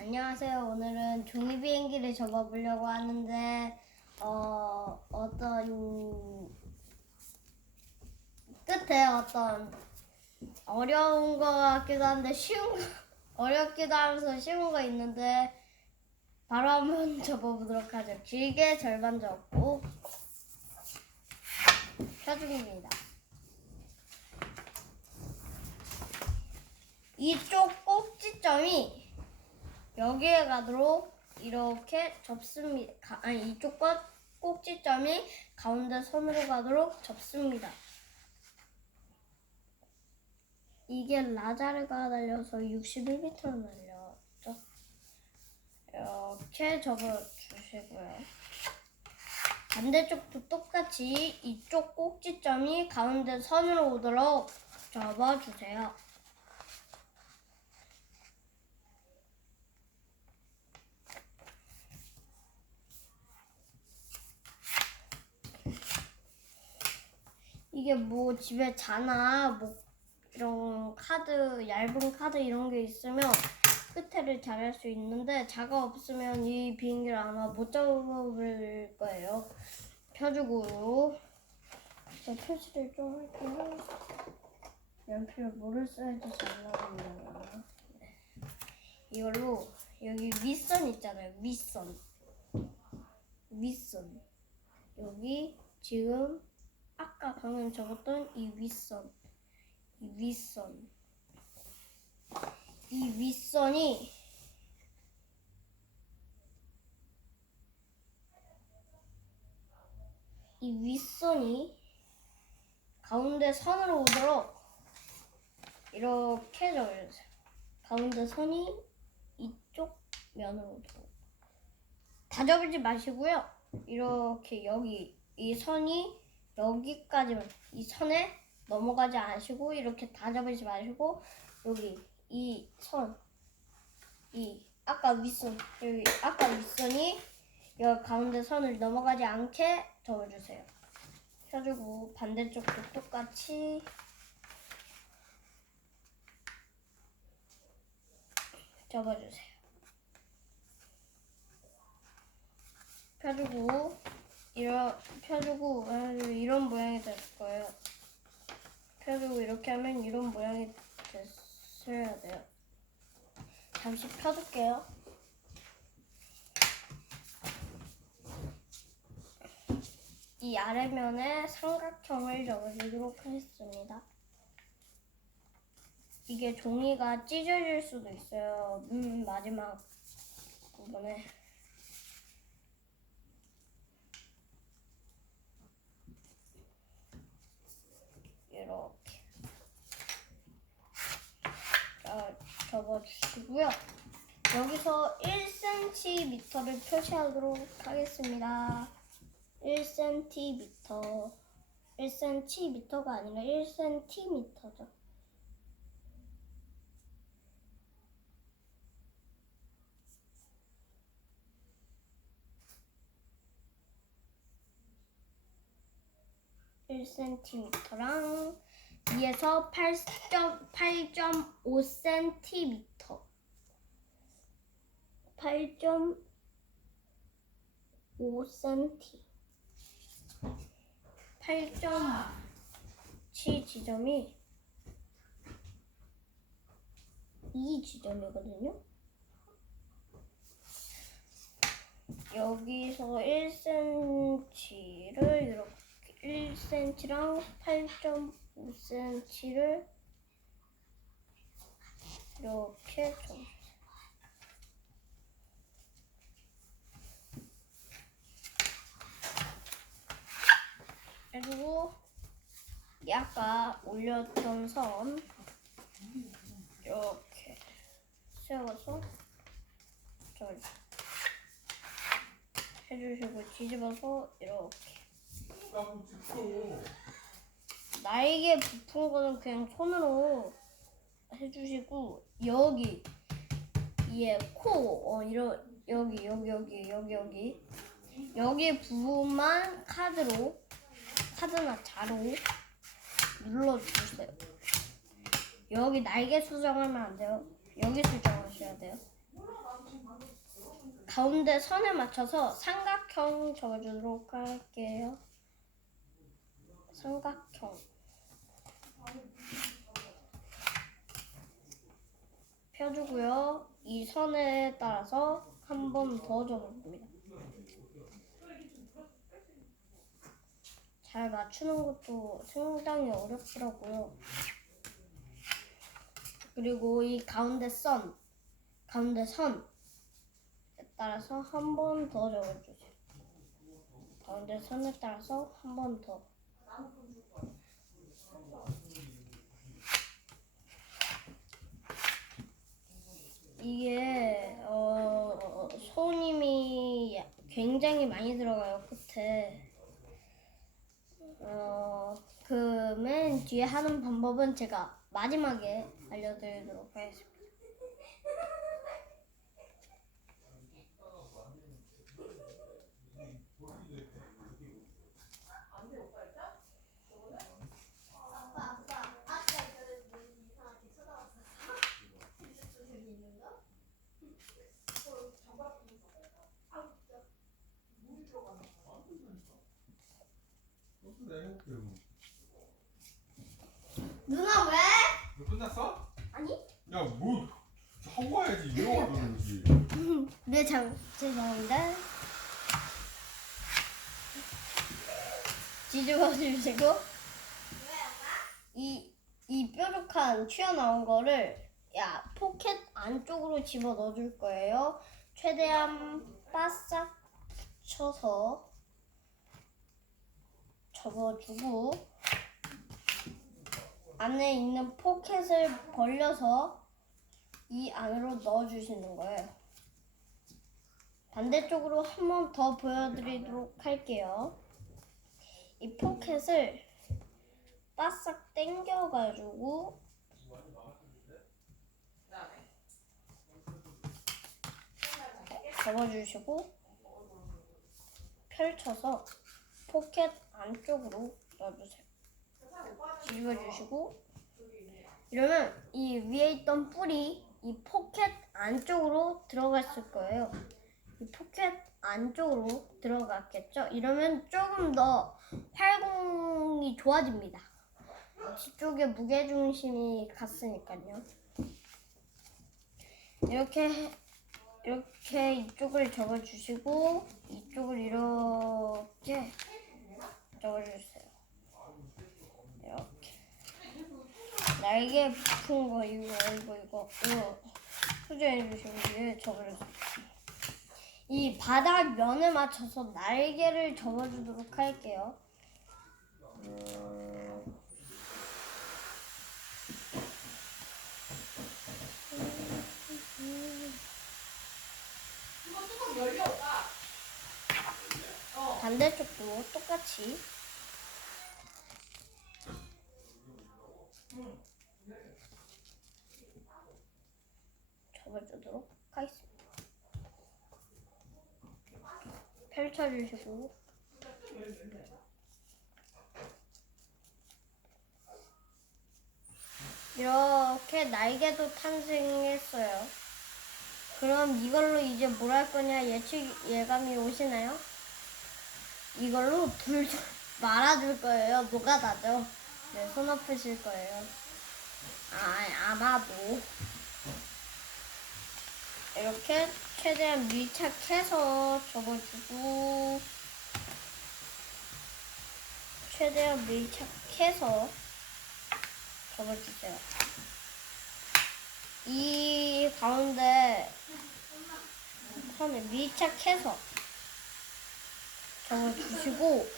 안녕하세요. 오늘은 종이 비행기를 접어보려고 하는데 어 어떤 끝에 어떤 어려운 거 같기도 한데 쉬운 거 어렵기도 하면서 쉬운 거 있는데 바로 한번 접어보도록 하죠. 길게 절반 접고 펴줍니다. 이쪽 꼭지점이 여기에 가도록 이렇게 접습니다. 가- 아니 이쪽 것 꼭지점이 가운데 선으로 가도록 접습니다. 이게 라자르가 달려서 61m로 날렸죠. 이렇게 접어주시고요. 반대쪽도 똑같이 이쪽 꼭지점이 가운데 선으로 오도록 접어주세요. 이게 뭐 집에 자나 뭐 이런 카드 얇은 카드 이런 게 있으면 끝에를 잘할 수 있는데 자가 없으면 이 비행기를 아마 못 잡을 거예요. 펴주고 자, 표시를 좀 할게요. 연필 뭐를 써야지 잘 나오냐면 네. 이걸로 여기 윗선 있잖아요. 윗선 윗선 여기 지금 아까 방금 적었던 이 윗선, 이 윗선, 이 윗선이 이 윗선이 가운데 선으로 오도록 이렇게 적어주세요. 가운데 선이 이쪽 면으로 오도록 다 접지 마시고요. 이렇게 여기 이 선이 여기까지만 이 선에 넘어가지 않으시고 이렇게 다 잡으지 마시고 여기 이 선, 이 아까 윗선 여기 아까 윗선이 여기 가운데 선을 넘어가지 않게 접어주세요. 펴주고 반대쪽도 똑같이 접어주세요. 펴주고 이런 펴주고 아, 이런 모양이 될 거예요. 펴주고 이렇게 하면 이런 모양이 됐어야 돼요. 잠시 펴둘게요. 이 아래면에 삼각형을 적어주도록 하겠습니다. 이게 종이가 찢어질 수도 있어요. 음, 마지막 부분에. 이렇게 자, 접어주시고요. 여기서 1cm를 표시하도록 하겠습니다. 1cm 1cm가 아니라 1cm죠. 일 c m 랑 위에서 8.5cm 8.5cm 8.7 지점이 이 지점이거든요. 여기서 1cm를 이렇게 1cm랑 8.5cm를 이렇게 좀. 그리고 이 아까 올렸던 선 이렇게 세워서 저기 해주시고 뒤집어서 이렇게 나좀 찍어. 날개 부푼 거는 그냥 손으로 해주시고 여기 얘코 어, 이런 여기 여기 여기 여기 여기 여기 부분만 카드로 카드나 자로 눌러주세요. 여기 날개 수정하면 안 돼요. 여기 수정하셔야 돼요. 가운데 선에 맞춰서 삼각형 적어주도록 할게요. 삼각형. 펴주고요. 이 선에 따라서 한 번더 적어줍니다. 잘 맞추는 것도 상당히 어렵더라고요. 그리고 이 가운데 선, 가운데 선에 따라서 한 번더 적어주세요. 가운데 선에 따라서 한 번 더. 이게 어, 손님이 굉장히 많이 들어가요 끝에. 어, 그 맨 뒤에 하는 방법은 제가 마지막에 알려드리도록 하겠습니다. 아빠 아빠 아까 전에 문 이상하게 쳐다봤어. 진짜 재밌는 거? 해볼게 뭐. 누나 왜? 너 끝났어? 아니? 야 뭐 하고 와야지 가는 거지 네, 장, 죄송합니다. 뒤집어 주시고, 이, 이 뾰족한 튀어나온 거를, 야, 포켓 안쪽으로 집어 넣어줄 거예요. 최대한 바싹 붙여서 접어주고, 안에 있는 포켓을 벌려서 이 안으로 넣어주시는 거예요. 반대쪽으로 한 번 더 보여드리도록 할게요. 이 포켓을 바싹 당겨가지고 접어주시고 펼쳐서 포켓 안쪽으로 넣어주세요. 뒤집어주시고 이러면 이 위에 있던 뿔이 이 포켓 안쪽으로 들어갔을 거예요. 이 포켓 안쪽으로 들어갔겠죠? 이러면 조금 더 활공이 좋아집니다. 뒤쪽에 무게중심이 갔으니까요. 이렇게 해- 이렇게 이쪽을 접어주시고 이쪽을 이렇게 접어주세요. 이렇게 날개 붙은 거 이거 이거 이거 이거 수정해 위에 접어주세요. 이 바닥 면에 맞춰서 날개를 접어주도록 할게요. 음, 이거 뚜껑 열려 오빠. 반대쪽도 똑같이 접어주도록 하겠습니다. 펼쳐주시고 이렇게 날개도 탄생했어요. 그럼 이걸로 이제 뭘 할 거냐 예측 예감이 오시나요? 이걸로 불 말아줄 거예요. 뭐가 나죠? 네, 손 아프실 거예요. 아, 아마도. 이렇게 최대한 밀착해서 접어주고, 최대한 밀착해서 접어주세요. 이 가운데 선에 밀착해서 접어주시고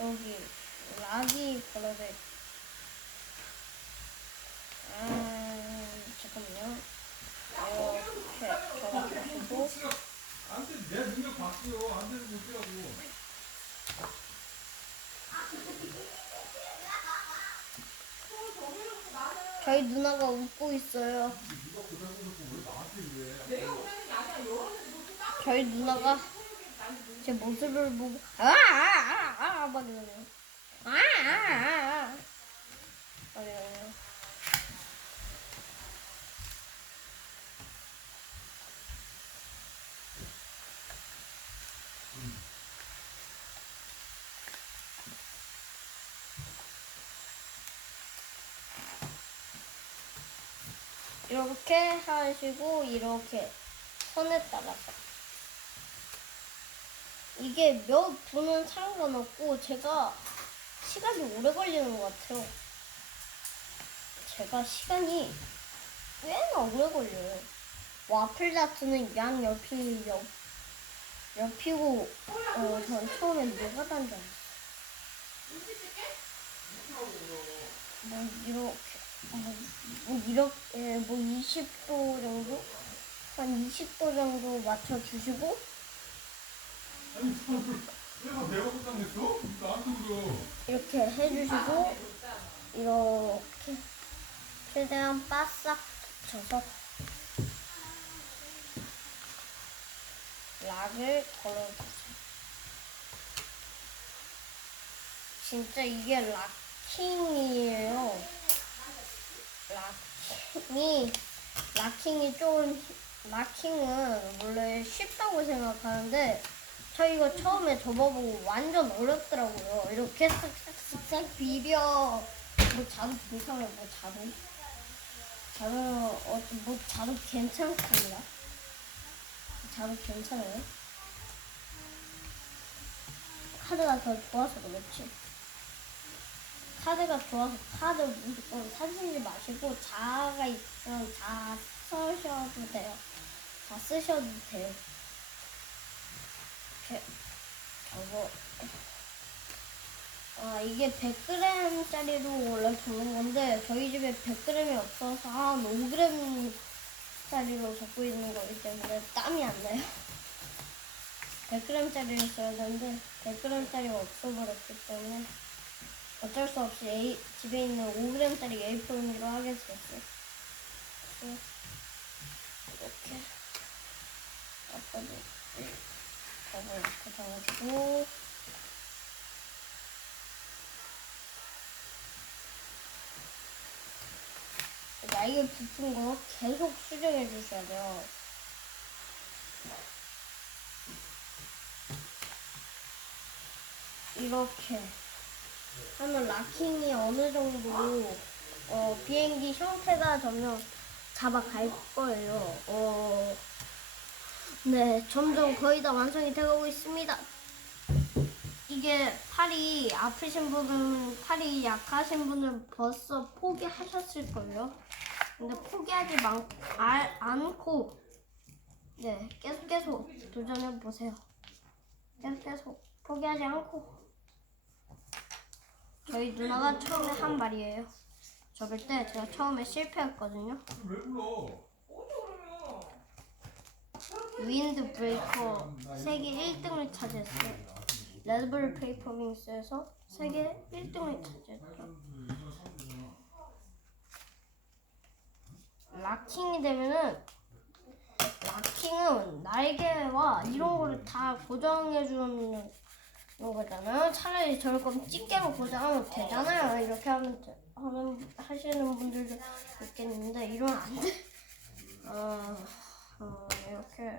여기 락이 걸어져 있 아, 잠깐만요. 이렇게 접어주시고 안돼 내 능력 바뀌어 안 되는 못 뛰라고 저희 누나가 웃고 있어요. 저희 누나가 제 모습을 보고 아아아아 막 이러네요. 아아아아 막 이러네요. 이렇게 하시고 이렇게 선에 따라서 이게 몇 분은 상관없고 제가 시간이 오래 걸리는 것 같아요. 제가 시간이 꽤나 오래 걸려요. 와플 자트는 양 옆이 옆 옆이고 어, 전 처음에 누가 단지 않았어요. 뭐 이렇게 뭐, 뭐 이렇게 뭐 20도 정도 한 20도 정도 맞춰 주시고 아니 내가 내가 부탁했어? 나한테 그래. 이렇게 해주시고 이렇게 최대한 바싹 붙여서 락을 걸어주세요. 진짜 이게 락킹이에요. 락킹 이 락킹이 좀 락킹은 원래 쉽다고 생각하는데 저 이거 처음에 접어보고 완전 어렵더라고요. 이렇게 쓱쓱쓱 비벼 뭐 자도 괜찮아요. 뭐 자도 자도 어, 뭐 자도 괜찮습니다. 자도 괜찮아요. 카드가 더 좋아서 그렇지. 카드가 좋아서 카드 무조건 사시지 마시고 자가 있으면 자 쓰셔도 돼요. 자 쓰셔도 돼요. 이렇게 저거 아 이게 100g짜리로 원래 적는 건데 저희 집에 100g이 없어서 한 5g짜리로 적고 있는 거기 때문에 땀이 안 나요. 100g짜리를 써야 되는데 100g짜리가 없어버렸기 때문에 어쩔 수 없이 A, 집에 있는 5g짜리 A4용지로 하게 됐어요. 그래서 이렇게 아빠도 저거 이렇게 적어주고 날개 부푼 거 계속 수정해 주셔야 돼요. 이렇게 하면 락킹이 어느 정도 어, 비행기 형태가 점점 잡아갈 거예요. 어, 네, 점점 거의 다 완성이 되고 있습니다. 이게 팔이 아프신 분은 팔이 약하신 분은 벌써 포기하셨을 거예요. 근데 포기하지 마, 알, 않고 네 계속 계속 도전해 보세요. 계속 계속 포기하지 않고 저희 누나가 처음에 한 말이에요. 접을 때 제가 처음에 실패했거든요. 왜 불러? 윈드 브레이커 세계 1등을 차지했어요. 레드불 페이퍼 윙스에서 세계 1등을 차지했죠. 락킹이 되면은 락킹은 날개와 이런 거를 다 고정해 주는 거잖아요. 차라리 저럴 거면 집게로 고정하면 되잖아요. 이렇게 하면 돼- 하는 하시는 분들도 있겠는데 이러면 안 돼. 어, 어, 이렇게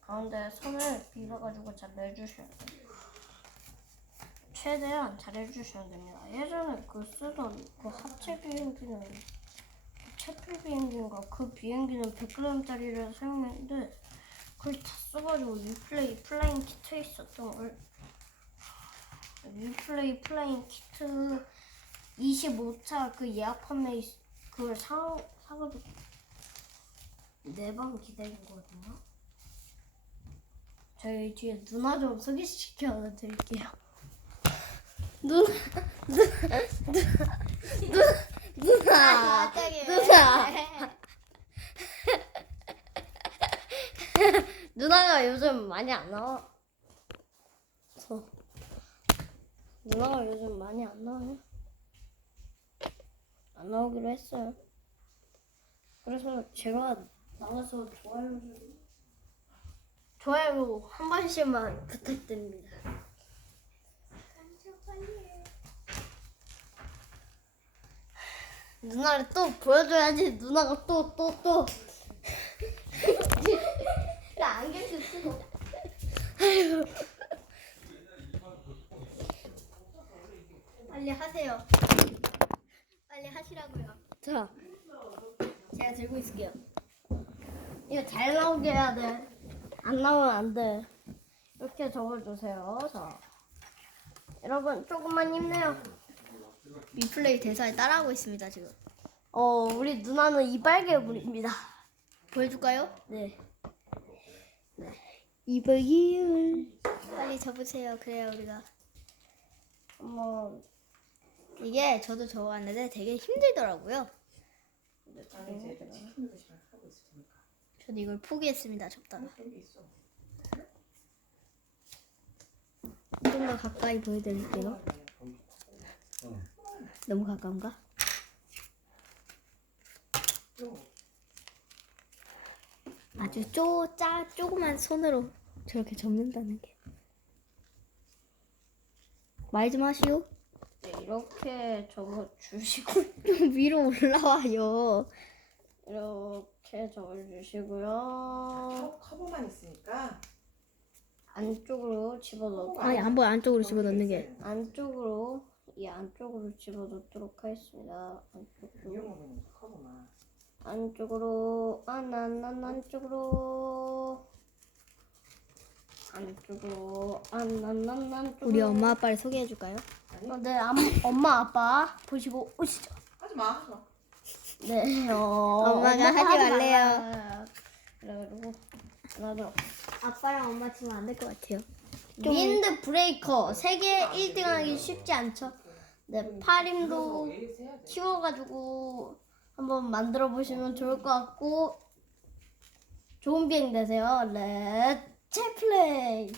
가운데 선을 비벼가지고 잘 내주셔야 돼요. 최대한 잘 해주셔야 됩니다. 예전에 그 쓰던 그 합체 비행기는 채플 비행기인가 그 비행기는 100g짜리를 사용했는데 그걸 다 써가지고 리플레이 플라잉 키트에 있었던 걸 리플레이 플라잉 키트 25차 그 예약 판매 있- 그걸 사 사가지고 네번 기다린 거거든요. 저희 뒤에 누나 좀 소개시켜 드릴게요. 누나 누나 누나 누나 누나 누나가 요즘 많이 안 나와. 서 누나가 요즘 많이 안 나와요. 안 나오기로 했어요. 그래서 제가 나와서 좋아요 좀 좋아요 한 번씩만 부탁드립니다. 누나를 또 보여줘야지 누나가 또 또 또. 나 안경 좀 쓰고. 아이고. 빨리 하세요. 빨리 하시라고요. 자, 제가 들고 있을게요. 이거 잘 나오게 해야 돼. 안 나오면 안 돼. 이렇게 적어주세요. 자, 여러분 조금만 힘내요. 리플레이 대사에 따라하고 있습니다 지금. 어, 우리 누나는 이빨개 물입니다. 보여줄까요? 네. 이백이을 빨리 접으세요. 그래야 우리가 한번 이게 저도 접었는데 되게 힘들더라고요. 있으니까 저도 이걸 포기했습니다. 접다가 여기 있어. 좀더 가까이 보여드릴게요. 너무 가까운가? 아주 쪼짜 조그만 손으로 저렇게 접는다는 게. 말 좀 하시오. 네, 이렇게 적어주시고 좀 위로 올라와요. 이렇게 적어주시고요. 커- 커버만 있으니까 안쪽으로 집어넣고 아니 한번 안쪽으로 집어넣는 게. 안쪽으로 이 안쪽으로 집어넣도록 하겠습니다. 안쪽으로 이용하면 커버만. 안쪽으로 안안안 안쪽으로 안쪽으로 안안안 안쪽으로 우리 엄마 아빠를 소개해 줄까요? 어, 네 암, 엄마 아빠 보시고 오시죠. 하지 마, 하지 마. 네. 어, 엄마가 하지 말래요. 그러고 나도 아빠랑 엄마 치면 안 될 것 같아요. 좀- 윈드 브레이커 세계 1등하기 쉽지 않죠. 네, 8임도 키워가지고 한번 만들어 보시면 좋을 것 같고 좋은 비행 되세요. 렛츠 플레이.